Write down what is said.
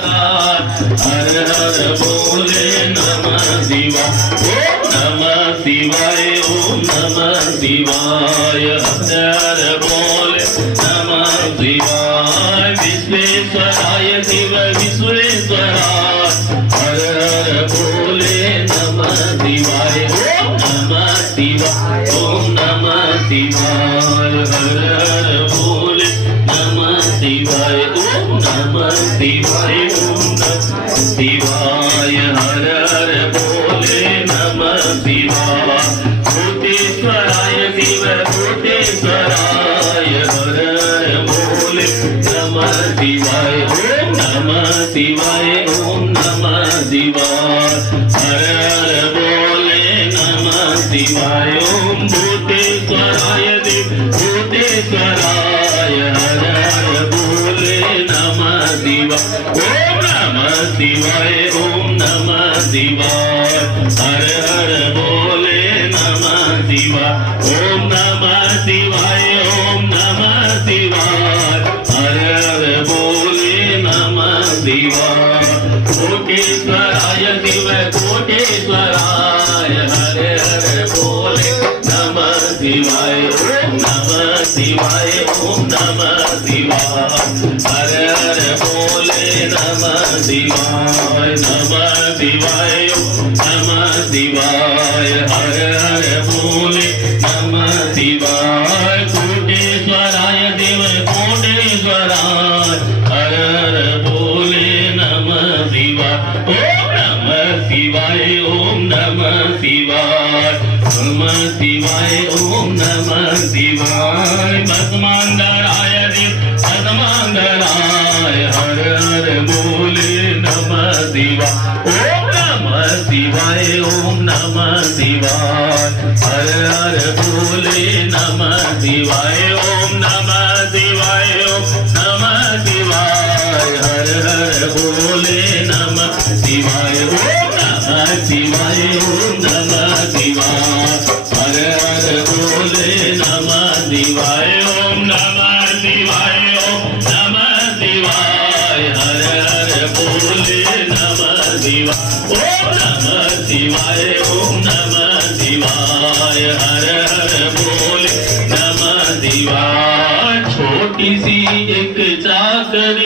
हर हर बोले नमः शिवाय। ओम नमः शिवाय, ओम नमः शिवाय। हर हर बोले नमः शिवाय। विश्वेश्वराय शिव विश्वेश्वराय। हर हर बोले नमः शिवाय। ओम नमः शिवाय, ओम नमः शिवाय। हर हर बोले नमः शिवाय। ओम नमः शिवाय, ओम नमः शिवाय। हर हर बोले नमः शिवाय। भूतेश्वराय शिव भूतेश्वराय। हर हर बोले नमः शिवाय। ओम नमः शिवाय, ओम नमः शिवाय। हर हर बोले नमः शिवाय। ओम भूतेश्वराय शिव भूतेश्वराय। हर हर बोले नमः शिवाय। ओम नमः शिवाय, ओम नमः शिवाय। हर हर बोले नमः शिवाय। ओम नमः शिवाय, ओम नमः शिवाय। हर हर बोले नमः शिवाय। कोटेश्वराय शिव कोटेश्वराय। हर हर बोले नमः शिवाय। ओम नमः शिवाय, ओम नमः शिवाय। हर हर बोले नमः शिवाय। नमः शिवाय, नमः शिवाय। हर हर बोले नमः शिवाय। कोटेश्वराय शिव कोटेश्वराय। हर हर बोले नमः शिवाय। ओम नमः शिवाय, ओम नमः शिवाय। नमः शिवाय, ओम नमः शिवाय। भस्मांधराय शिव भस्मांधराय। हर हर बोले नमः शिवाय। ओम नमः शिवाय, ओम नमः शिवाय। हर हर बोले नमः शिवाय। ओम नमः शिवाय, ओम नमः शिवाय। हर हर बोले नमः शिवाय। ओम नमः शिवाय, ओम नमः शिवाय। हर हर बोले नमः शिवाय। ओम नमः शिवाय, ओम नमः शिवाय। हर हर बोले नमः शिवाय। ओम नमः शिवाय, ओम नमः शिवाय। हर हर बोले नमः शिवाय। छोटी सी एक चाकरी